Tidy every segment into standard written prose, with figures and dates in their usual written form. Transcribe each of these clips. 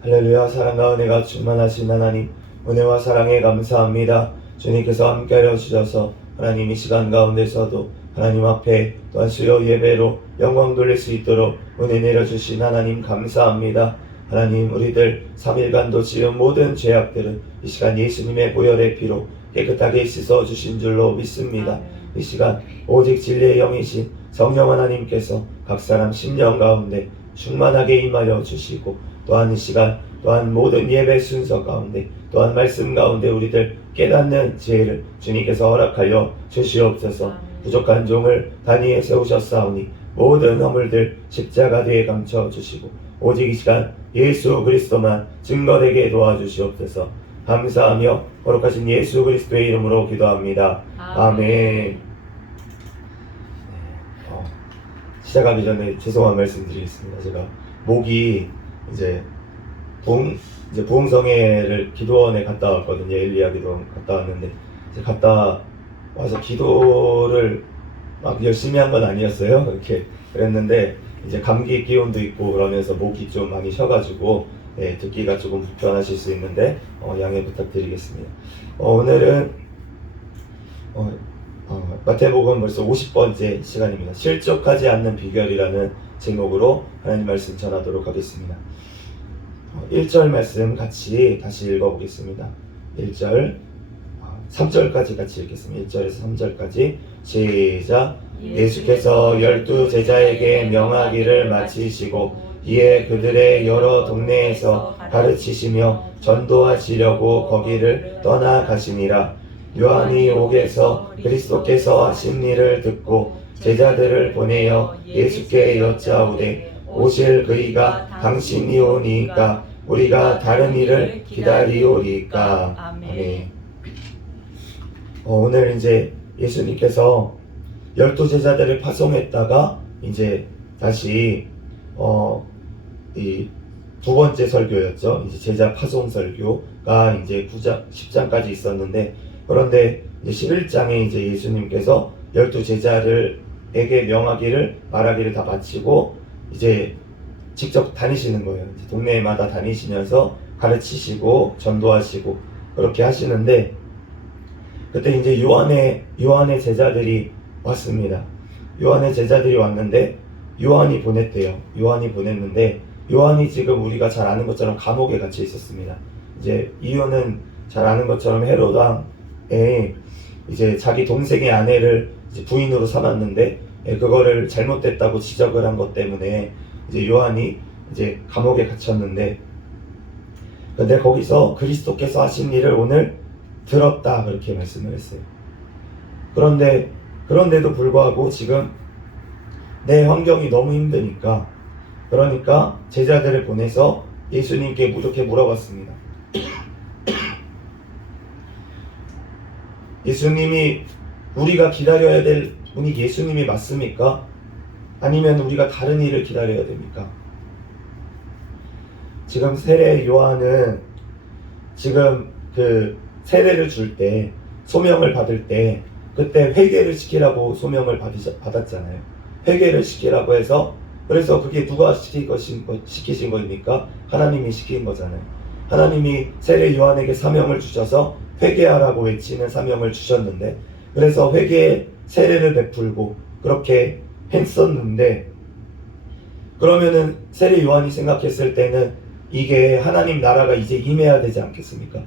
할렐루야. 사랑과 은혜가 충만하신 하나님, 은혜와 사랑에 감사합니다. 주님께서 함께하여 주셔서 하나님 이 시간 가운데서도 하나님 앞에 또한 수요 예배로 영광 돌릴 수 있도록 은혜 내려주신 하나님 감사합니다. 하나님, 우리들 3일간도 지은 모든 죄악들은 이 시간 예수님의 보혈의 피로 깨끗하게 씻어 주신 줄로 믿습니다. 이 시간 오직 진리의 영이신 성령 하나님께서 각 사람 심령 가운데 충만하게 임하여 주시고, 또한 이 시간 또한 모든 예배 순서 가운데 또한 말씀 가운데 우리들 깨닫는 지혜를 주님께서 허락하여 주시옵소서. 부족한 종을 단위에 세우셨사오니 모든 허물들 십자가 뒤에 감춰 주시고 오직 이 시간 예수 그리스도만 증거되게 도와주시옵소서. 감사하며 거룩하신 예수 그리스도의 이름으로 기도합니다. 아멘. 시작하기 전에 죄송한 말씀 드리겠습니다. 제가 목이 이제 부흥성회를 기도원에 갔다 왔거든요. 엘리야 기도원 갔다 왔는데, 이제 갔다 와서 기도를 막 열심히 한 건 아니었어요. 이렇게 그랬는데 이제 감기 기운도 있고 그러면서 목이 좀 많이 쉬어가지고 듣기가 조금 불편하실 수 있는데 양해 부탁드리겠습니다. 오늘은 마태복음 벌써 50번째 시간입니다. 실족하지 않는 비결이라는 제목으로 하나님 말씀 전하도록 하겠습니다. 1절 말씀 같이 다시 읽어보겠습니다. 1절 3절까지 같이 읽겠습니다. 1절에서 3절까지 시작. 예수께서 12 제자에게 명하기를 마치시고 이에 그들의 여러 동네에서 가르치시며 전도하시려고 거기를 떠나가시니라. 요한이 옥에서 그리스도께서 하신 일을 듣고 제자들을 보내어 예수께 여짜오되 오실 그이가 당신이 오니까 우리가 다른 일을 기다리오리까. 아멘. 오늘 이제 예수님께서 12 제자들을 파송했다가 이제 다시 이 두 번째 설교였죠. 이제 제자 파송 설교가 이제 9장 10장까지 있었는데, 그런데 이제 11장에 이제 예수님께서 12 제자들에게 명하기를 말하기를 다 마치고 이제 직접 다니시는 거예요. 이제 동네마다 다니시면서 가르치시고 전도하시고 그렇게 하시는데, 그때 이제 요한의 제자들이 왔습니다. 요한의 제자들이 왔는데 요한이 보냈대요. 요한이 보냈는데 요한이 지금 우리가 잘 아는 것처럼 감옥에 갇혀 있었습니다. 이제 이유는 잘 아는 것처럼 헤롯 왕에 이제 자기 동생의 아내를 이제 부인으로 삼았는데 그거를 잘못됐다고 지적을 한 것 때문에 이제 요한이 이제 감옥에 갇혔는데, 근데 거기서 그리스도께서 하신 일을 오늘 들었다 그렇게 말씀을 했어요. 그런데도 불구하고 지금 내 환경이 너무 힘드니까, 그러니까 제자들을 보내서 예수님께 이렇게 물어봤습니다. 예수님이 우리가 기다려야 될 분이 예수님이 맞습니까? 아니면 우리가 다른 일을 기다려야 됩니까? 지금 세례 요한은 지금 그 세례를 줄 때, 소명을 받을 때 그때 회개를 시키라고 소명을 받았잖아요. 회개를 시키라고 해서, 그래서 그게 누가 시키신 겁니까? 하나님이 시킨 거잖아요. 하나님이 세례 요한에게 사명을 주셔서 회개하라고 외치는 사명을 주셨는데, 그래서 회개의 세례를 베풀고 그렇게 했었는데, 그러면은 세례 요한이 생각했을 때는 이게 하나님 나라가 이제 임해야 되지 않겠습니까?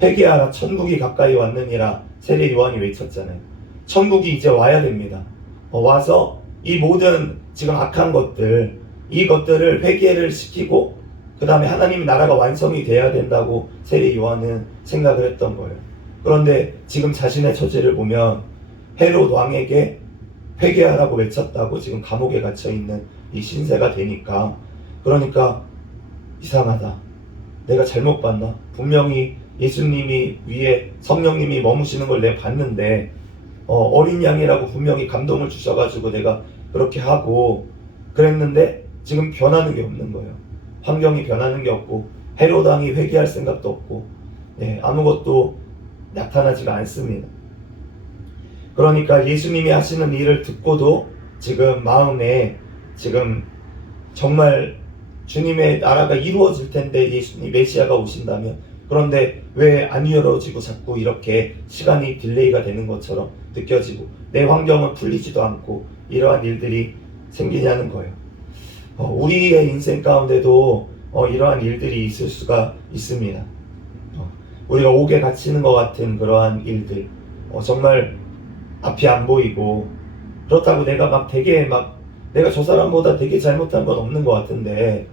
회개하라, 천국이 가까이 왔느니라 세례 요한이 외쳤잖아요. 천국이 이제 와야 됩니다. 와서 이 모든 지금 악한 것들, 이것들을 회개를 시키고 그 다음에 하나님 나라가 완성이 돼야 된다고 세례 요한은 생각을 했던 거예요. 그런데 지금 자신의 처지를 보면 헤롯 왕에게 회개하라고 외쳤다고 지금 감옥에 갇혀있는 이 신세가 되니까, 그러니까 이상하다, 내가 잘못 봤나? 분명히 예수님이 위에 성령님이 머무시는 걸 내가 봤는데 어린 양이라고 분명히 감동을 주셔가지고 내가 그렇게 하고 그랬는데 지금 변하는 게 없는 거예요. 환경이 변하는 게 없고 헤롯 왕이 회개할 생각도 없고 아무것도 나타나지가 않습니다. 그러니까 예수님이 하시는 일을 듣고도 지금 마음에 지금 정말 주님의 나라가 이루어질 텐데, 예수님 메시아가 오신다면. 그런데 왜 안 이루어지고 자꾸 이렇게 시간이 딜레이가 되는 것처럼 느껴지고 내 환경은 풀리지도 않고 이러한 일들이 생기냐는 거예요. 우리의 인생 가운데도 이러한 일들이 있을 수가 있습니다. 우리가 옥에 갇히는 것 같은 그러한 일들, 정말 앞이 안 보이고, 그렇다고 내가 내가 저 사람보다 되게 잘못한 건 없는 것 같은데,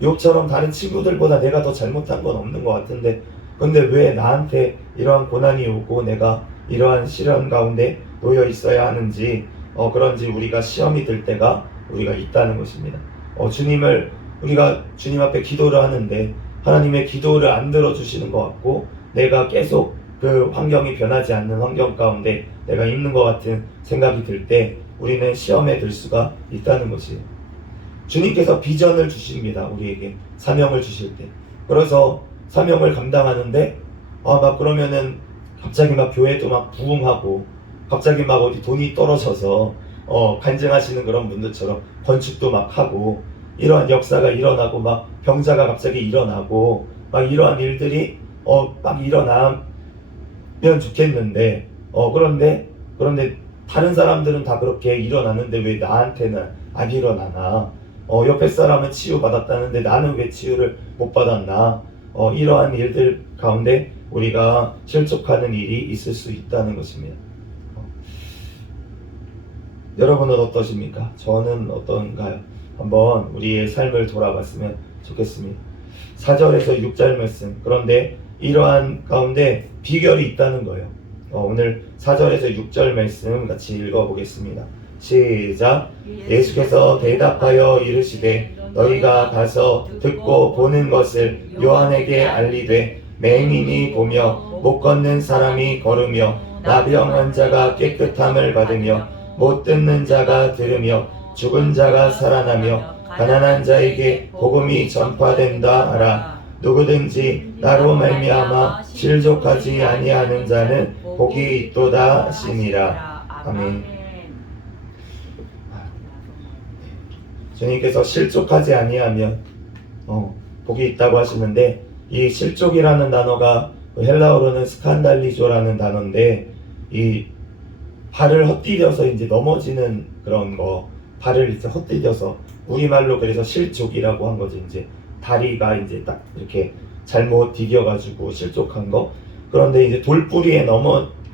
욥처럼 다른 친구들보다 내가 더 잘못한 건 없는 것 같은데, 근데 왜 나한테 이러한 고난이 오고 내가 이러한 시련 가운데 놓여 있어야 하는지, 그런지 우리가 시험이 들 때가 우리가 있다는 것입니다. 우리가 주님 앞에 기도를 하는데 하나님의 기도를 안 들어주시는 것 같고, 내가 계속 그 환경이 변하지 않는 환경 가운데 내가 있는 것 같은 생각이 들 때 우리는 시험에 들 수가 있다는 것이에요. 주님께서 비전을 주십니다. 우리에게 사명을 주실 때. 그래서 사명을 감당하는데 그러면은 갑자기 교회도 부흥하고, 갑자기 어디 돈이 떨어져서 간증하시는 그런 분들처럼 건축도 하고, 이러한 역사가 일어나고 병자가 갑자기 일어나고 이러한 일들이 일어나면 좋겠는데, 그런데 다른 사람들은 다 그렇게 일어나는데 왜 나한테는 안 일어나나? 옆에 사람은 치유받았다는데 나는 왜 치유를 못 받았나? 이러한 일들 가운데 우리가 실족하는 일이 있을 수 있다는 것입니다. 여러분은 어떠십니까? 저는 어떤가요? 한번 우리의 삶을 돌아봤으면 좋겠습니다. 4절에서 6절 말씀, 그런데 이러한 가운데 비결이 있다는 거예요. 오늘 4절에서 6절 말씀 같이 읽어보겠습니다. 시작. 예수께서 대답하여 이르시되 너희가 가서 듣고 보는 것을 요한에게 알리되, 맹인이 보며 못 걷는 사람이 걸으며 나병 환자가 깨끗함을 받으며 못 듣는 자가 들으며 죽은 자가 살아나며 가난한 자에게 복음이 전파된다 하라. 누구든지 나로 말미암아 실족하지 아니하는 자는 복이 있도다 하시니라. 아멘. 주님께서 실족하지 아니하면 복이 있다고 하시는데, 이 실족이라는 단어가 헬라어로는 스칸달리조라는 단어인데, 이 발을 헛디뎌서 이제 넘어지는 그런 거, 발을 이제 헛디뎌서 우리말로 그래서 실족이라고 한 거죠. 이제 다리가 이제 딱 이렇게 잘못 디뎌가지고 실족한 거. 그런데 이제 돌뿌리에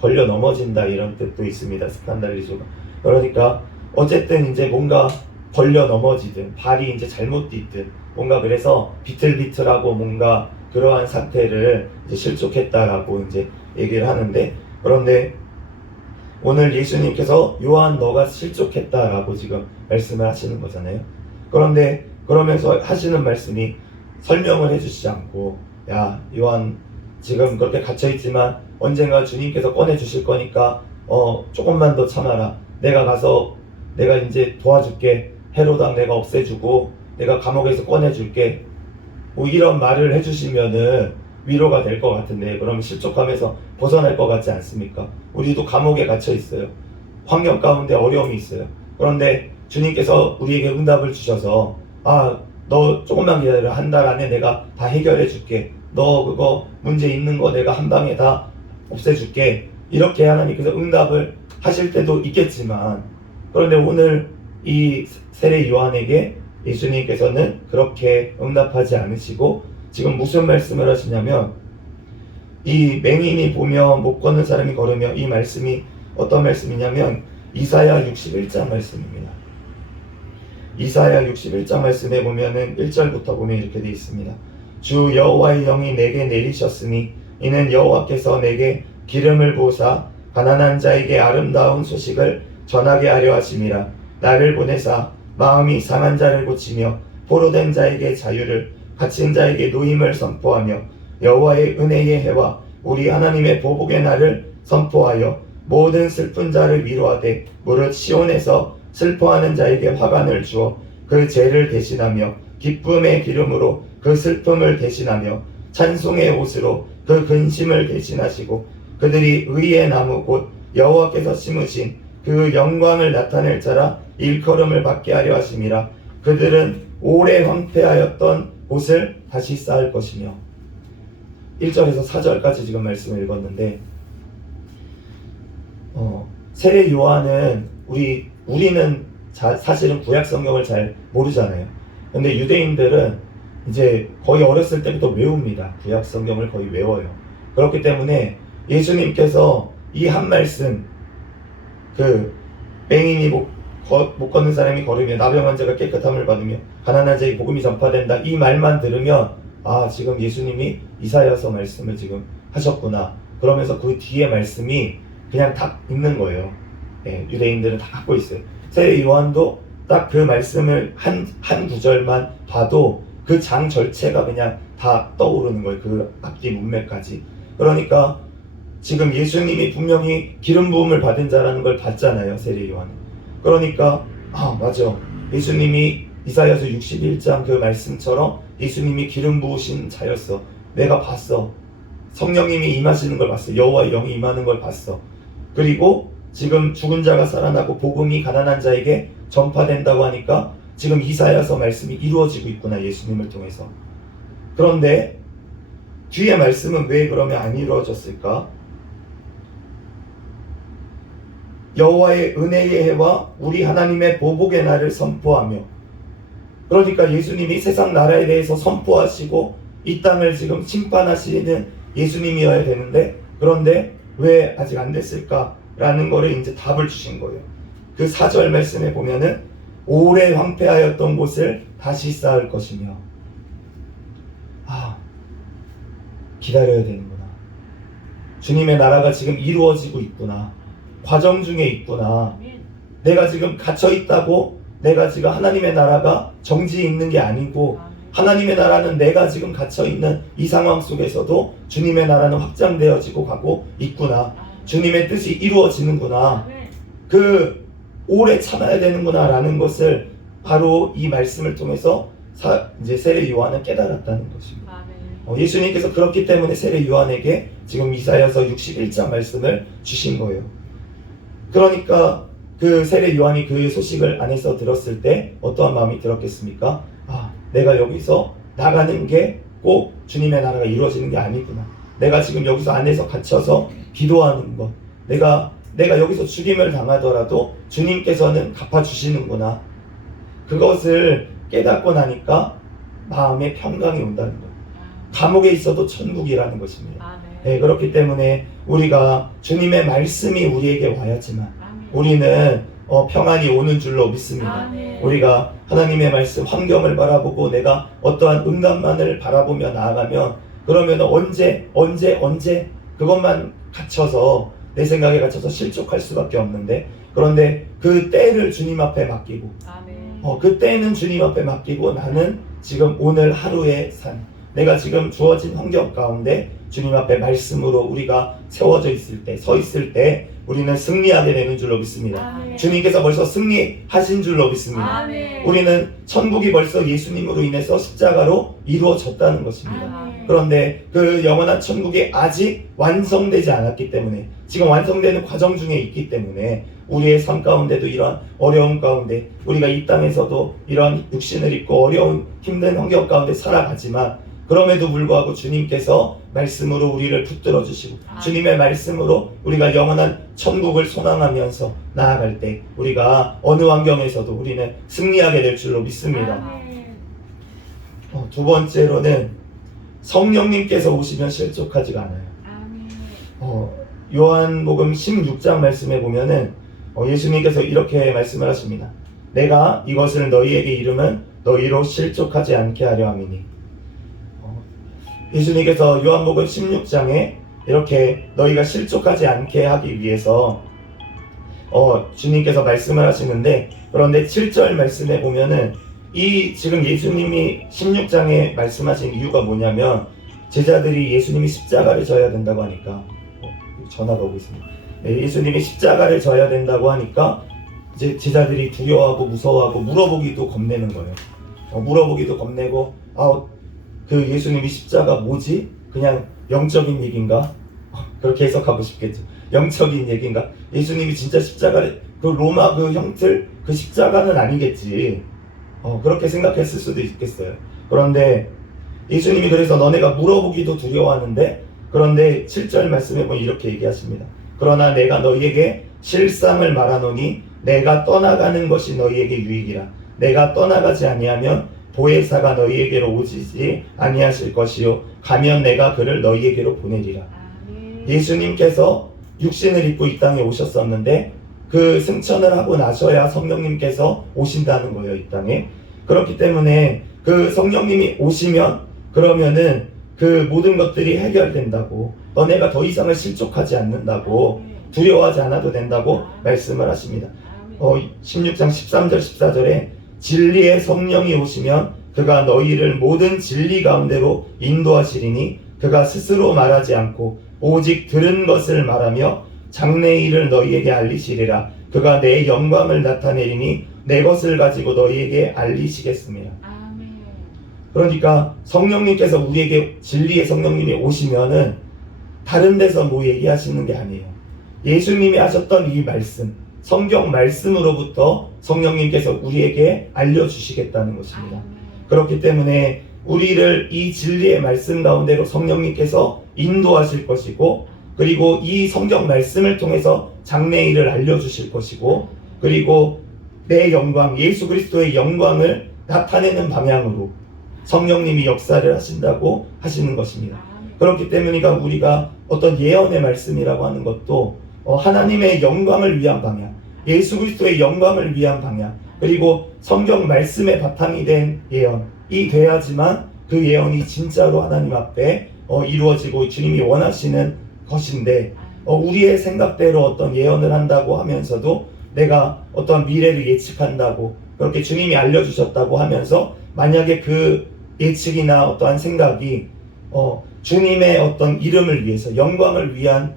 걸려 넘어진다 이런 뜻도 있습니다. 스칸달리조가. 그러니까 어쨌든 이제 뭔가 걸려 넘어지든 발이 이제 잘못 딛든 뭔가, 그래서 비틀비틀하고 뭔가 그러한 상태를 이제 실족했다라고 이제 얘기를 하는데, 그런데 오늘 예수님께서 요한 너가 실족했다라고 지금 말씀을 하시는 거잖아요. 그런데 그러면서 하시는 말씀이 설명을 해주시지 않고, 야 요한 지금 그렇게 갇혀있지만 언젠가 주님께서 꺼내주실 거니까 조금만 더 참아라. 내가 가서 내가 이제 도와줄게. 헤로당 내가 없애주고 내가 감옥에서 꺼내줄게. 이런 말을 해주시면은 위로가 될 것 같은데, 그러면 실족하면서 벗어날 것 같지 않습니까? 우리도 감옥에 갇혀 있어요. 환경 가운데 어려움이 있어요. 그런데 주님께서 우리에게 응답을 주셔서, 너 조금만 기다려. 한 달 안에 내가 다 해결해 줄게. 너 그거 문제 있는 거 내가 한 방에 다 없애줄게. 이렇게 하나님께서 응답을 하실 때도 있겠지만, 그런데 오늘 이 세례 요한에게 예수님께서는 그렇게 응답하지 않으시고, 지금 무슨 말씀을 하시냐면, 이 맹인이 보며 못 걷는 사람이 걸으며, 이 말씀이 어떤 말씀이냐면 이사야 61장 말씀입니다. 이사야 61장 말씀에 보면은 1절부터 보면 이렇게 되어 있습니다. 주 여호와의 영이 내게 내리셨으니 이는 여호와께서 내게 기름을 부으사 가난한 자에게 아름다운 소식을 전하게 하려 하심이라. 나를 보내사 마음이 상한 자를 고치며 포로된 자에게 자유를, 갇힌 자에게 노임을 선포하며 여호와의 은혜의 해와 우리 하나님의 보복의 날을 선포하여 모든 슬픈 자를 위로하되, 무릇 시온에서 슬퍼하는 자에게 화관을 주어 그 죄를 대신하며 기쁨의 기름으로 그 슬픔을 대신하며 찬송의 옷으로 그 근심을 대신하시고, 그들이 의의 나무 곧 여호와께서 심으신 그 영광을 나타낼 자라 일컬음을 받게 하려 하심이라. 그들은 오래 황폐하였던 곳을 다시 쌓을 것이며 1절에서 4절까지 지금 말씀을 읽었는데 세례 요한은 우리는 사실은 구약 성경을 잘 모르잖아요. 근데 유대인들은 이제 거의 어렸을 때부터 외웁니다. 구약 성경을 거의 외워요. 그렇기 때문에 예수님께서 이 한 말씀, 맹인이 못 걷는 사람이 걸으며 나병 자가 깨끗함을 받으며 가난한 자에게 복음이 전파된다, 이 말만 들으면 지금 예수님이 이사야서 말씀을 지금 하셨구나, 그러면서 그 뒤에 말씀이 그냥 딱 있는 거예요. 유대인들은 다 갖고 있어요. 세례 요한도 딱 그 말씀을 한 구절만 봐도 그 장 전체가 그냥 다 떠오르는 거예요. 그 앞뒤 문맥까지. 그러니까 지금 예수님이 분명히 기름 부음을 받은 자라는 걸 봤잖아요, 세례 요한은. 그러니까 맞아, 예수님이 이사야서 61장 그 말씀처럼 예수님이 기름 부으신 자였어. 내가 봤어. 성령님이 임하시는 걸 봤어. 여호와의 영이 임하는 걸 봤어. 그리고 지금 죽은 자가 살아나고 복음이 가난한 자에게 전파된다고 하니까 지금 이사야서 말씀이 이루어지고 있구나, 예수님을 통해서. 그런데 뒤에 말씀은 왜 그러면 안 이루어졌을까? 여호와의 은혜의 해와 우리 하나님의 보복의 날을 선포하며, 그러니까 예수님이 세상 나라에 대해서 선포하시고 이 땅을 지금 심판하시는 예수님이어야 되는데, 그런데 왜 아직 안 됐을까라는 거를 이제 답을 주신 거예요. 그 4절 말씀에 보면은 오래 황폐하였던 곳을 다시 쌓을 것이며, 기다려야 되는구나. 주님의 나라가 지금 이루어지고 있구나. 과정 중에 있구나. 내가 지금 갇혀 있다고 내가 지금 하나님의 나라가 정지해 있는 게 아니고, 하나님의 나라는 내가 지금 갇혀 있는 이 상황 속에서도 주님의 나라는 확장되어지고 가고 있구나. 주님의 뜻이 이루어지는구나. 오래 참아야 되는구나 라는 것을 바로 이 말씀을 통해서 이제 세례 요한은 깨달았다는 것입니다. 예수님께서 그렇기 때문에 세례 요한에게 지금 이사야서 61장 말씀을 주신 거예요. 그러니까 그 세례 요한이 그 소식을 안에서 들었을 때 어떠한 마음이 들었겠습니까? 내가 여기서 나가는 게 꼭 주님의 나라가 이루어지는 게 아니구나. 내가 지금 여기서 안에서 갇혀서 기도하는 것, 내가 여기서 죽임을 당하더라도 주님께서는 갚아주시는구나. 그것을 깨닫고 나니까 마음에 평강이 온다는 거예요. 감옥에 있어도 천국이라는 것입니다. 그렇기 때문에 우리가 주님의 말씀이 우리에게 와야지만 우리는 평안이 오는 줄로 믿습니다. 우리가 하나님의 말씀, 환경을 바라보고 내가 어떠한 응답만을 바라보며 나아가면, 그러면 언제 그것만 갇혀서, 내 생각에 갇혀서 실족할 수밖에 없는데, 그런데 그 때를 주님 앞에 맡기고, 그 때는 주님 앞에 맡기고, 나는 지금 오늘 하루의 삶, 내가 지금 주어진 환경 가운데 주님 앞에 말씀으로 우리가 세워져 있을 때, 서 있을 때 우리는 승리하게 되는 줄로 믿습니다. 주님께서 벌써 승리하신 줄로 믿습니다. 우리는 천국이 벌써 예수님으로 인해서 십자가로 이루어졌다는 것입니다. 그런데 그 영원한 천국이 아직 완성되지 않았기 때문에, 지금 완성되는 과정 중에 있기 때문에 우리의 삶 가운데도 이런 어려움 가운데, 우리가 이 땅에서도 이런 육신을 입고 어려운 힘든 환경 가운데 살아가지만, 그럼에도 불구하고 주님께서 말씀으로 우리를 붙들어 주시고 주님의 말씀으로 우리가 영원한 천국을 소망하면서 나아갈 때 우리가 어느 환경에서도 우리는 승리하게 될 줄로 믿습니다. 두 번째로는 성령님께서 오시면 실족하지가 않아요. 요한복음 16장 말씀에 보면은 예수님께서 이렇게 말씀을 하십니다. 내가 이것을 너희에게 이름은 너희로 실족하지 않게 하려 함이니. 예수님께서 요한복음 16장에 이렇게 너희가 실족하지 않게 하기 위해서 주님께서 말씀을 하시는데, 그런데 7절 말씀에 보면은 이 지금 예수님이 16장에 말씀하신 이유가 뭐냐면, 제자들이 예수님이 십자가를 져야 된다고 하니까, 전화가 오고 있습니다. 예수님이 십자가를 져야 된다고 하니까 이제 제자들이 두려워하고 무서워하고 물어보기도 겁내는 거예요. 물어보기도 겁내고, 그 예수님이 십자가 뭐지? 그냥 영적인 얘기인가? 그렇게 해석하고 싶겠죠. 영적인 얘기인가? 예수님이 진짜 십자가를, 그 로마 그 형틀 그 십자가는 아니겠지. 그렇게 생각했을 수도 있겠어요. 그런데 예수님이 그래서 너네가 물어보기도 두려워하는데, 그런데 7절 말씀에 보면 이렇게 얘기하십니다. 그러나 내가 너희에게 실상을 말하노니 내가 떠나가는 것이 너희에게 유익이라. 내가 떠나가지 아니하면 보혜사가 너희에게로 오시지 아니하실 것이요 가면 내가 그를 너희에게로 보내리라. 예수님께서 육신을 입고 이 땅에 오셨었는데 그 승천을 하고 나셔야 성령님께서 오신다는 거예요, 이 땅에. 그렇기 때문에 그 성령님이 오시면 그러면은 그 모든 것들이 해결된다고, 너네가 더 이상을 실족하지 않는다고, 두려워하지 않아도 된다고 말씀을 하십니다. 16장 13절 14절에 진리의 성령이 오시면 그가 너희를 모든 진리 가운데로 인도하시리니 그가 스스로 말하지 않고 오직 들은 것을 말하며 장래의 일을 너희에게 알리시리라. 그가 내 영광을 나타내리니 내 것을 가지고 너희에게 알리시겠습니다. 그러니까 성령님께서 우리에게, 진리의 성령님이 오시면은 다른 데서 뭐 얘기하시는 게 아니에요. 예수님이 하셨던 이 말씀, 성경 말씀으로부터 성령님께서 우리에게 알려주시겠다는 것입니다. 그렇기 때문에 우리를 이 진리의 말씀 가운데로 성령님께서 인도하실 것이고, 그리고 이 성경 말씀을 통해서 장래의 일을 알려주실 것이고, 그리고 내 영광, 예수 그리스도의 영광을 나타내는 방향으로 성령님이 역사를 하신다고 하시는 것입니다. 그렇기 때문에 우리가 어떤 예언의 말씀이라고 하는 것도 하나님의 영광을 위한 방향, 예수 그리스도의 영광을 위한 방향, 그리고 성경 말씀의 바탕이 된 예언이 돼야지만 그 예언이 진짜로 하나님 앞에 이루어지고 주님이 원하시는 것인데, 우리의 생각대로 어떤 예언을 한다고 하면서도 내가 어떤 미래를 예측한다고 그렇게 주님이 알려주셨다고 하면서 만약에 그 예측이나 어떠한 생각이 주님의 어떤 이름을 위해서 영광을 위한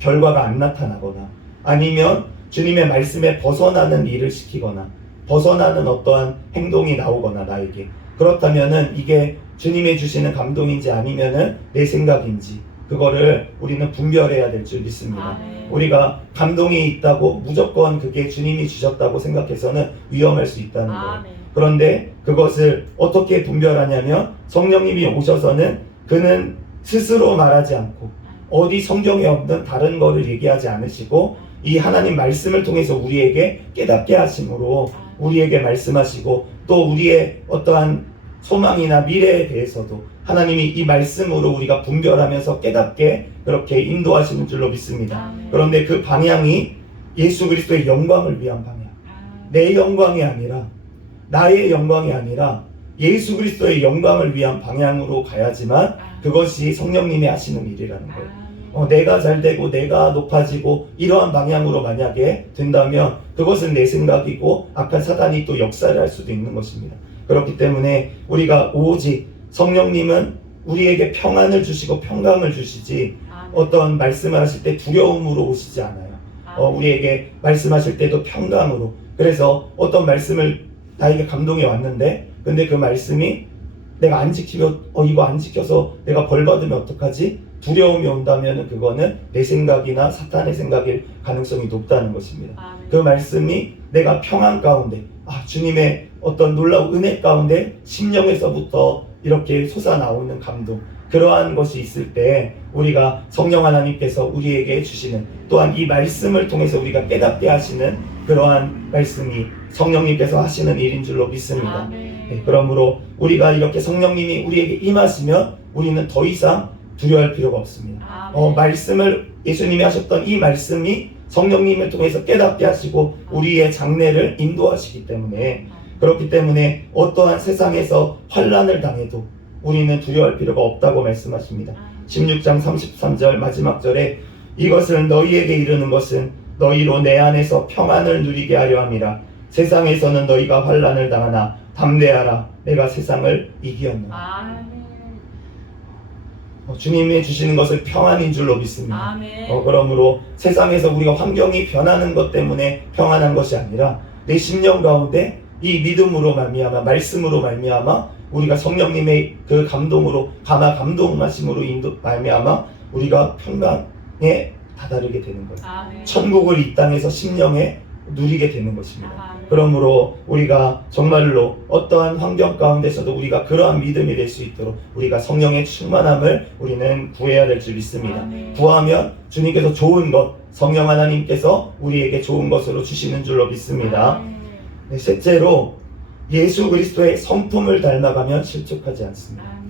결과가 안 나타나거나, 아니면 주님의 말씀에 벗어나는 일을 시키거나 벗어나는 어떠한 행동이 나오거나 나에게, 그렇다면은 이게 주님이 주시는 감동인지 아니면은 내 생각인지, 그거를 우리는 분별해야 될 줄 믿습니다. 우리가 감동이 있다고 무조건 그게 주님이 주셨다고 생각해서는 위험할 수 있다는 거예요. 그런데 그것을 어떻게 분별하냐면, 성령님이 오셔서는 그는 스스로 말하지 않고 어디 성경에 없는 다른 거를 얘기하지 않으시고 이 하나님 말씀을 통해서 우리에게 깨닫게 하심으로 우리에게 말씀하시고, 또 우리의 어떠한 소망이나 미래에 대해서도 하나님이 이 말씀으로 우리가 분별하면서 깨닫게 그렇게 인도하시는 줄로 믿습니다. 그런데 그 방향이 예수 그리스도의 영광을 위한 방향, 내 영광이 아니라, 나의 영광이 아니라 예수 그리스도의 영광을 위한 방향으로 가야지만 그것이 성령님이 하시는 일이라는 거예요. 내가 잘되고 내가 높아지고 이러한 방향으로 만약에 된다면 그것은 내 생각이고 악한 사단이 또 역사를 할 수도 있는 것입니다. 그렇기 때문에 우리가 오직 성령님은 우리에게 평안을 주시고 평강을 주시지 어떤 말씀을 하실 때 두려움으로 오시지 않아요. 우리에게 말씀하실 때도 평강으로. 그래서 어떤 말씀을 나에게 감동이 왔는데, 근데 그 말씀이 내가 안 지키면 이거 안 지켜서 내가 벌 받으면 어떡하지? 두려움이 온다면 그거는 내 생각이나 사탄의 생각일 가능성이 높다는 것입니다. 그 말씀이 내가 평안 가운데, 주님의 어떤 놀라운 은혜 가운데 심령에서부터 이렇게 솟아나오는 감동, 그러한 것이 있을 때 우리가 성령 하나님께서 우리에게 주시는, 또한 이 말씀을 통해서 우리가 깨닫게 하시는 그러한 말씀이 성령님께서 하시는 일인 줄로 믿습니다. 그러므로 우리가 이렇게 성령님이 우리에게 임하시면 우리는 더 이상 두려워할 필요가 없습니다. 말씀을, 예수님이 하셨던 이 말씀이 성령님을 통해서 깨닫게 하시고 우리의 장래를 인도하시기 때문에, 그렇기 때문에 어떠한 세상에서 환난을 당해도 우리는 두려워할 필요가 없다고 말씀하십니다. 16장 33절 마지막 절에 이것을 너희에게 이르는 것은 너희로 내 안에서 평안을 누리게 하려 함이라. 세상에서는 너희가 환난을 당하나 담대하라. 내가 세상을 이기었노라. 주님이 주시는 것을 평안인 줄로 믿습니다. 그러므로 세상에서 우리가 환경이 변하는 것 때문에 평안한 것이 아니라 내 심령 가운데 이 믿음으로 말미암아, 말씀으로 말미암아, 우리가 성령님의 그 감동으로, 감동하심으로 말미암아 우리가 평강에 다다르게 되는 거예요. 천국을 이 땅에서 심령에 누리게 되는 것입니다. 아멘. 그러므로 우리가 정말로 어떠한 환경 가운데서도 우리가 그러한 믿음이 될 수 있도록 우리가 성령의 충만함을 우리는 구해야 될 줄 믿습니다. 아멘. 구하면 주님께서 좋은 것, 성령 하나님께서 우리에게 좋은 것으로 주시는 줄로 믿습니다. 아멘. 네, 셋째로 예수 그리스도의 성품을 닮아가면 실족하지 않습니다. 아멘.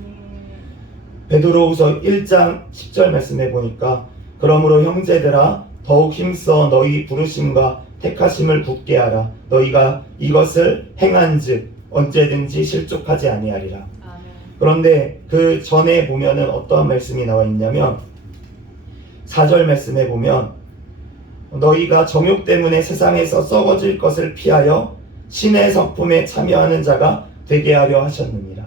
베드로후서 1장 10절 말씀해 보니까 그러므로 형제들아 더욱 힘써 너희 부르심과 택하심을 굳게 하라. 너희가 이것을 행한즉 언제든지 실족하지 아니하리라. 아멘. 그런데 그 전에 보면은 어떠한 말씀이 나와 있냐면 4절 말씀에 보면 너희가 정욕 때문에 세상에서 썩어질 것을 피하여 신의 성품에 참여하는 자가 되게 하려 하셨느니라.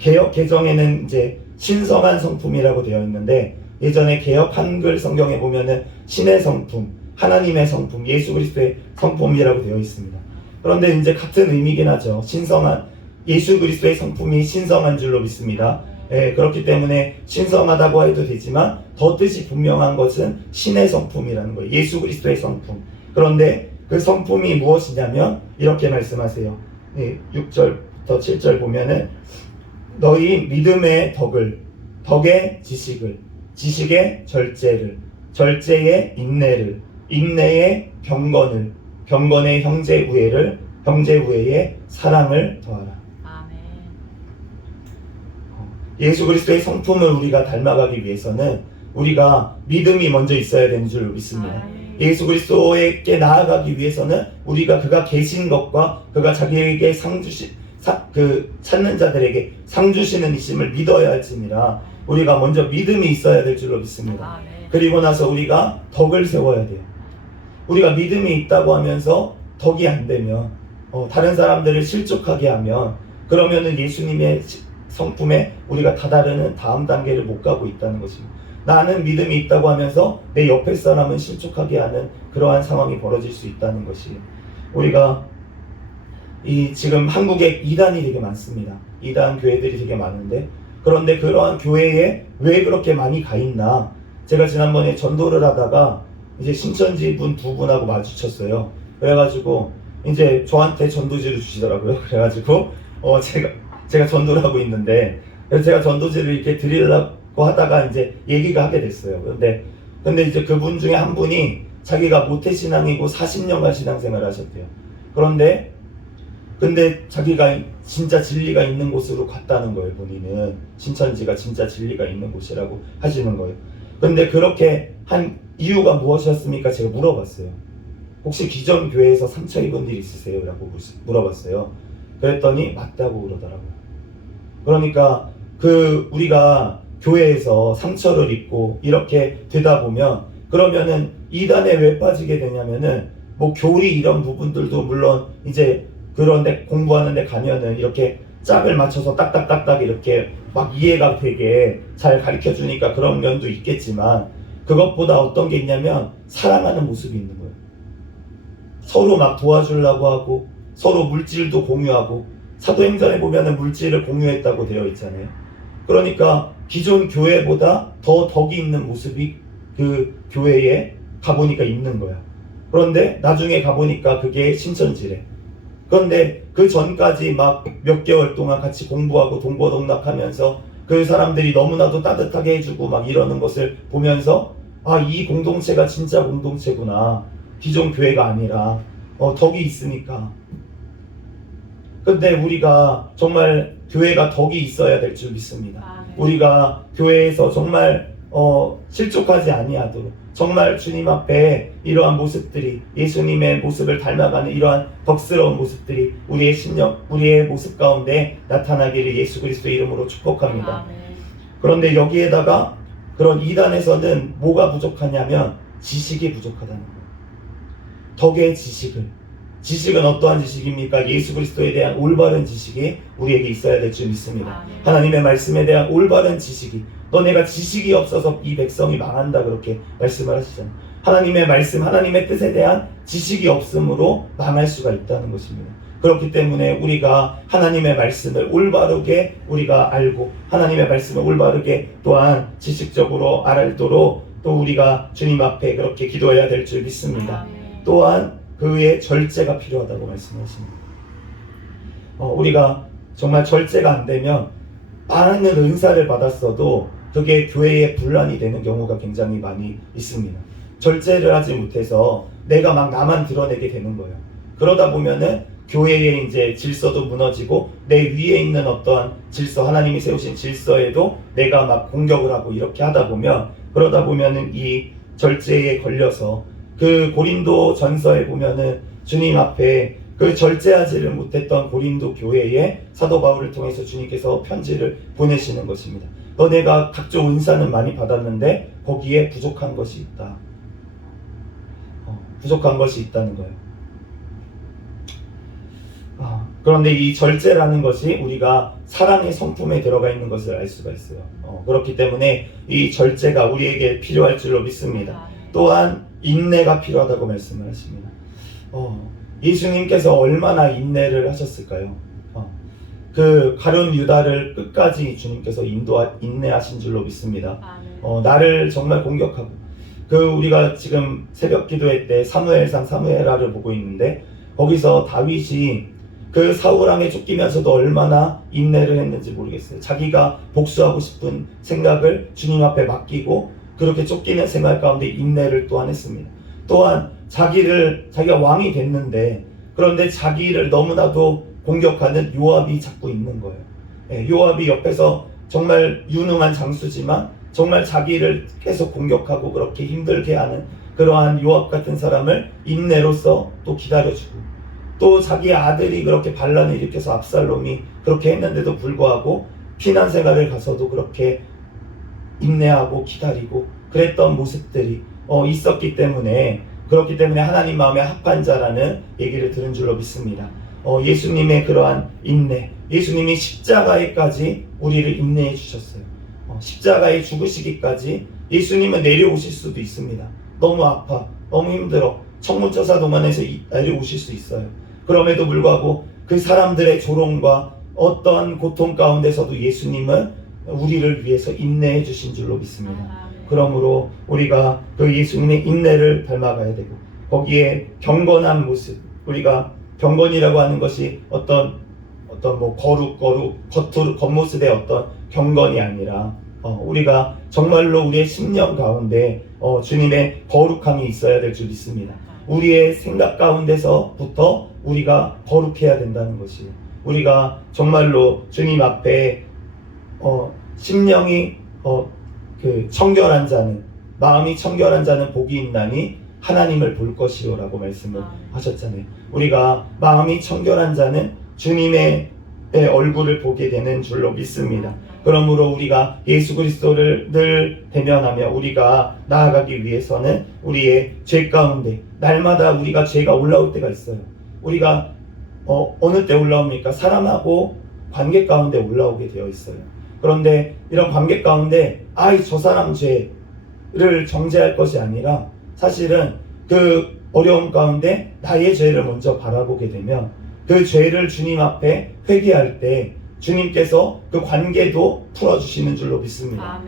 개역 개정에는 이제 신성한 성품이라고 되어 있는데 예전에 개역 한글 성경에 보면은 신의 성품, 하나님의 성품, 예수 그리스도의 성품이라고 되어 있습니다. 그런데 이제 같은 의미긴 하죠. 신성한 예수 그리스도의 성품이 신성한 줄로 믿습니다. 예, 그렇기 때문에 신성하다고 해도 되지만 더 뜻이 분명한 것은 신의 성품이라는 거예요. 예수 그리스도의 성품. 그런데 그 성품이 무엇이냐면 이렇게 말씀하세요. 예, 6절부터 7절 보면은 너희 믿음의 덕을, 덕의 지식을, 지식의 절제를, 절제의 인내를, 인내의 경건을, 경건의 형제 우애를, 형제 우애의 사랑을 더하라. 아멘. 예수 그리스도의 성품을 우리가 닮아가기 위해서는 우리가 믿음이 먼저 있어야 되는 줄 믿습니다. 아멘. 예수 그리스도에게 나아가기 위해서는 우리가 그가 계신 것과 그가 자기에게 찾는 자들에게 상 주시는 이심을 믿어야 할지니라. 우리가 먼저 믿음이 있어야 될 줄로 믿습니다. 아멘. 그리고 나서 우리가 덕을 세워야 돼요. 우리가 믿음이 있다고 하면서 덕이 안 되면 다른 사람들을 실족하게 하면 그러면은 예수님의 성품에 우리가 다다르는 다음 단계를 못 가고 있다는 것입니다. 나는 믿음이 있다고 하면서 내 옆에 사람은 실족하게 하는 그러한 상황이 벌어질 수 있다는 것이에요. 우리가 지금 한국에 이단이 되게 많습니다. 이단 교회들이 되게 많은데 그런데 그러한 교회에 왜 그렇게 많이 가 있나? 제가 지난번에 전도를 하다가 이제 신천지 분 두 분하고 마주쳤어요. 그래가지고 이제 저한테 전도지를 주시더라고요. 그래가지고 제가 전도를 하고 있는데 그래서 제가 전도지를 이렇게 드리려고 하다가 이제 얘기가 하게 됐어요. 근데 이제 그분 중에 한 분이 자기가 모태신앙이고 40년간 신앙생활을 하셨대요. 근데 자기가 진짜 진리가 있는 곳으로 갔다는 거예요. 본인은 신천지가 진짜 진리가 있는 곳이라고 하시는 거예요. 근데 그렇게 한 이유가 무엇이었습니까? 제가 물어봤어요. 혹시 기존 교회에서 상처 입은 일 있으세요? 라고 물어봤어요. 그랬더니 맞다고 그러더라고요. 그러니까 우리가 교회에서 상처를 입고 이렇게 되다 보면 그러면은 이단에 왜 빠지게 되냐면은 뭐 교리 이런 부분들도 물론 이제 그런데 공부하는데 가면은 이렇게 짝을 맞춰서 딱딱딱딱 이렇게 막 이해가 되게 잘 가르쳐 주니까 그런 면도 있겠지만 그것보다 어떤 게 있냐면 사랑하는 모습이 있는 거예요. 서로 막 도와주려고 하고 서로 물질도 공유하고 사도행전에 보면은 물질을 공유했다고 되어 있잖아요. 그러니까 기존 교회보다 더 덕이 있는 모습이 그 교회에 가보니까 있는 거야. 그런데 나중에 가보니까 그게 신천지래. 그런데 그 전까지 막 몇 개월 동안 같이 공부하고 동고동락하면서 그 사람들이 너무나도 따뜻하게 해주고 막 이러는 것을 보면서 이 공동체가 진짜 공동체구나. 기존 교회가 아니라 덕이 있으니까. 근데 우리가 정말 교회가 덕이 있어야 될 줄 믿습니다. 아멘. 우리가 교회에서 정말 실족하지 아니하도록 정말 주님 앞에 이러한 모습들이 예수님의 모습을 닮아가는 이러한 덕스러운 모습들이 우리의 신령, 우리의 모습 가운데 나타나기를 예수 그리스도의 이름으로 축복합니다. 아멘. 그런데 여기에다가 그런 이단에서는 뭐가 부족하냐면 지식이 부족하다는 거예요. 덕의 지식은 어떠한 지식입니까? 예수 그리스도에 대한 올바른 지식이 우리에게 있어야 될 줄 믿습니다. 아멘. 하나님의 말씀에 대한 올바른 지식이 너네가 지식이 없어서 이 백성이 망한다 그렇게 말씀을 하시잖아요. 하나님의 말씀, 하나님의 뜻에 대한 지식이 없으므로 망할 수가 있다는 것입니다. 그렇기 때문에 우리가 하나님의 말씀을 올바르게 우리가 알고 하나님의 말씀을 올바르게 또한 지식적으로 알도록 또 우리가 주님 앞에 그렇게 기도해야 될 줄 믿습니다. 아멘. 또한 그의 절제가 필요하다고 말씀하십니다. 우리가 정말 절제가 안 되면 많은 은사를 받았어도 그게 교회에 분란이 되는 경우가 굉장히 많이 있습니다. 절제를 하지 못해서 내가 막 나만 드러내게 되는 거예요. 그러다 보면은 교회의 이제 질서도 무너지고 내 위에 있는 어떠한 질서, 하나님이 세우신 질서에도 내가 막 공격을 하고 이렇게 하다 보면, 그러다 보면은 이 절제에 걸려서 그 고린도 전서에 보면은 주님 앞에 그 절제하지를 못했던 고린도 교회에 사도 바울을 통해서 주님께서 편지를 보내시는 것입니다. 너네가 각종 은사는 많이 받았는데 거기에 부족한 것이 있다. 부족한 것이 있다는 거예요. 그런데 이 절제라는 것이 우리가 사랑의 성품에 들어가 있는 것을 알 수가 있어요. 그렇기 때문에 이 절제가 우리에게 필요할 줄로 믿습니다. 또한 인내가 필요하다고 말씀을 하십니다. 예수님께서 얼마나 인내를 하셨을까요? 그 가룟 유다를 끝까지 주님께서 인내하신 줄로 믿습니다. 나를 정말 공격하고, 우리가 지금 새벽 기도회 때 사무엘상 사무엘하를 보고 있는데, 거기서 다윗이 그 사울왕에 쫓기면서도 얼마나 인내를 했는지 모르겠어요. 자기가 복수하고 싶은 생각을 주님 앞에 맡기고 그렇게 쫓기는 생활 가운데 인내를 또한 했습니다. 또한 자기가 왕이 됐는데, 그런데 자기를 너무나도 공격하는 요압이 자꾸 있는 거예요. 요압이 옆에서 정말 유능한 장수지만 정말 자기를 계속 공격하고 그렇게 힘들게 하는 그러한 요압 같은 사람을 인내로서 또 기다려주고, 또 자기 아들이 그렇게 반란을 일으켜서 압살롬이 그렇게 했는데도 불구하고 피난 생활을 가서도 그렇게 인내하고 기다리고 그랬던 모습들이 있었기 때문에, 그렇기 때문에 하나님 마음에 합한 자라는 얘기를 들은 줄로 믿습니다. 예수님의 그러한 인내, 예수님이 십자가에까지 우리를 인내해 주셨어요. 십자가에 죽으시기까지 예수님은 내려오실 수도 있습니다. 너무 아파, 너무 힘들어, 청문처사 동안에서 내려오실 수 있어요. 그럼에도 불구하고 그 사람들의 조롱과 어떠한 고통 가운데서도 예수님은 우리를 위해서 인내해 주신 줄로 믿습니다. 그러므로 우리가 그 예수님의 인내를 닮아가야 되고, 거기에 경건한 모습, 우리가 경건이라고 하는 것이 어떤 뭐 겉모습의 어떤 경건이 아니라 우리가 정말로 우리의 심령 가운데 주님의 거룩함이 있어야 될 줄 믿습니다. 우리의 생각 가운데서부터 우리가 거룩해야 된다는 것이에요. 우리가 정말로 주님 앞에 심령이 청결한 자는, 마음이 청결한 자는 복이 있나니 하나님을 볼 것이요 라고 말씀을 하셨잖아요. 우리가 마음이 청결한 자는 주님의 얼굴을 보게 되는 줄로 믿습니다. 그러므로 우리가 예수 그리스도를 늘 대면하며 우리가 나아가기 위해서는 우리의 죄 가운데 날마다 우리가 죄가 올라올 때가 있어요. 우리가 어느 때 올라옵니까? 사람하고 관계 가운데 올라오게 되어 있어요. 그런데 이런 관계 가운데 저 사람 죄를 정죄할 것이 아니라, 사실은 그 어려움 가운데 나의 죄를 먼저 바라보게 되면 그 죄를 주님 앞에 회개할 때 주님께서 그 관계도 풀어주시는 줄로 믿습니다.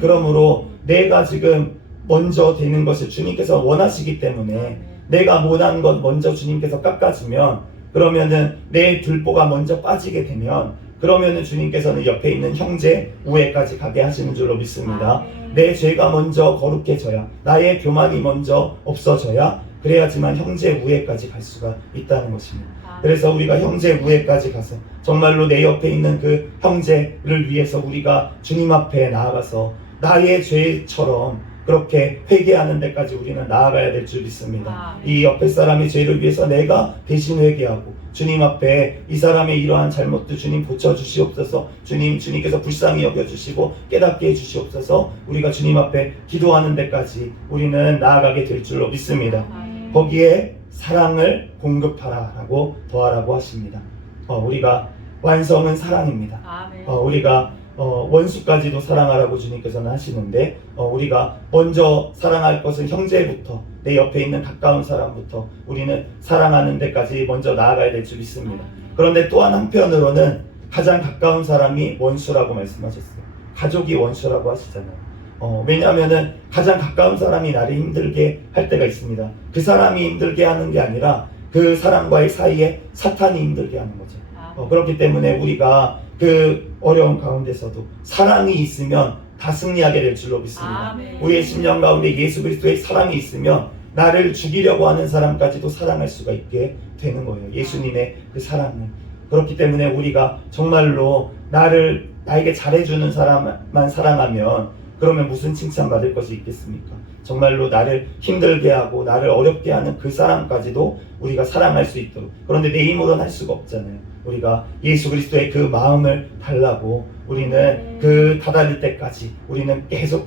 그러므로 내가 지금 먼저 되는 것을 주님께서 원하시기 때문에 내가 못한 것 먼저 주님께서 깎아주면, 그러면은 내 들보가 먼저 빠지게 되면, 그러면은 주님께서는 옆에 있는 형제 우애까지 가게 하시는 줄로 믿습니다. 내 죄가 먼저 거룩해져야, 나의 교만이 먼저 없어져야, 그래야지만 형제 우애까지 갈 수가 있다는 것입니다. 그래서 우리가 형제 우애까지 가서 정말로 내 옆에 있는 그 형제를 위해서 우리가 주님 앞에 나아가서 나의 죄처럼 그렇게 회개하는 데까지 우리는 나아가야 될 줄 믿습니다. 이 옆에 사람의 죄를 위해서 내가 대신 회개하고 주님 앞에 이 사람의 이러한 잘못도 주님 고쳐주시옵소서, 주님께서 불쌍히 여겨주시고 깨닫게 해주시옵소서, 우리가 주님 앞에 기도하는 데까지 우리는 나아가게 될 줄로 믿습니다. 거기에 사랑을 공급하라 라고 더하라고 하십니다. 우리가 완성은 사랑입니다. 우리가 원수까지도 사랑하라고 주님께서는 하시는데, 우리가 먼저 사랑할 것은 형제부터, 내 옆에 있는 가까운 사람부터 우리는 사랑하는 데까지 먼저 나아가야 될 줄 믿습니다. 그런데 또한 한편으로는 가장 가까운 사람이 원수라고 말씀하셨어요. 가족이 원수라고 하시잖아요. 왜냐하면은 가장 가까운 사람이 나를 힘들게 할 때가 있습니다. 그 사람이 힘들게 하는 게 아니라 그 사람과의 사이에 사탄이 힘들게 하는 거죠. 그렇기 때문에 우리가 그 어려운 가운데서도 사랑이 있으면 다 승리하게 될 줄로 믿습니다. 아멘. 우리의 심령 가운데 예수 그리스도의 사랑이 있으면 나를 죽이려고 하는 사람까지도 사랑할 수가 있게 되는 거예요. 예수님의 그 사랑을. 그렇기 때문에 우리가 정말로 나에게 잘해주는 사람만 사랑하면 그러면 무슨 칭찬받을 것이 있겠습니까? 정말로 나를 힘들게 하고 나를 어렵게 하는 그 사람까지도 우리가 사랑할 수 있도록. 그런데 내 힘으로는 할 수가 없잖아요. 우리가 예수 그리스도의 그 마음을 달라고 우리는 그 다다를 때까지 우리는 계속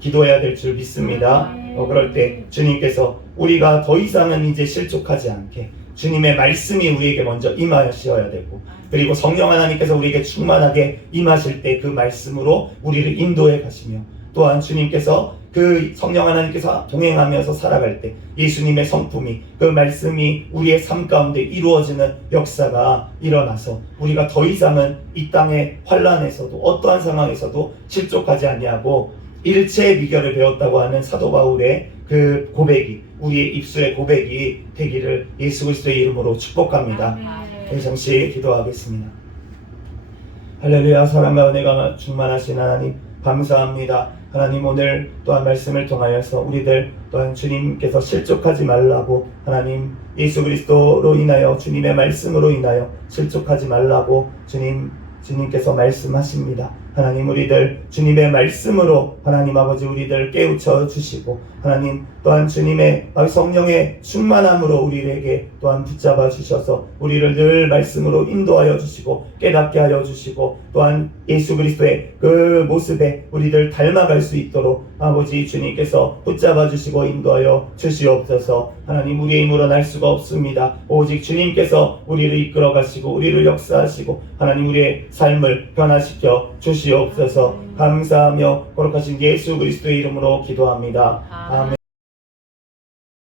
기도해야 될 줄 믿습니다. 그럴 때 주님께서 우리가 더 이상은 이제 실족하지 않게 주님의 말씀이 우리에게 먼저 임하셔야 되고, 그리고 성령 하나님께서 우리에게 충만하게 임하실 때 그 말씀으로 우리를 인도해 가시며, 또한 주님께서 그 성령 하나님께서 동행하면서 살아갈 때 예수님의 성품이, 그 말씀이 우리의 삶 가운데 이루어지는 역사가 일어나서 우리가 더 이상은 이 땅의 환난에서도 어떠한 상황에서도 실족하지 아니하고 일체의 비결을 배웠다고 하는 사도 바울의 그 고백이, 우리의 입술의 고백이 되기를 예수 그리스도의 이름으로 축복합니다. 잠시 기도하겠습니다. 할렐루야. 사랑과 은혜가 충만하신 하나님 감사합니다. 하나님, 오늘 또한 말씀을 통하여서 우리들 또한 주님께서 실족하지 말라고, 하나님 예수 그리스도로 인하여 주님의 말씀으로 인하여 실족하지 말라고 주님께서 말씀하십니다. 하나님, 우리들 주님의 말씀으로 하나님 아버지 우리들 깨우쳐 주시고, 하나님 또한 주님의 성령의 충만함으로 우리에게 또한 붙잡아 주셔서 우리를 늘 말씀으로 인도하여 주시고 깨닫게 하여 주시고, 또한 예수 그리스도의 그 모습에 우리들 닮아갈 수 있도록 아버지 주님께서 붙잡아 주시고 인도하여 주시옵소서. 하나님, 우리의 힘으로는 할 수가 없습니다. 오직 주님께서 우리를 이끌어 가시고 우리를 역사하시고 하나님 우리의 삶을 변화시켜 주시옵소서. 감사하며 거룩하신 예수 그리스도의 이름으로 기도합니다. 아멘.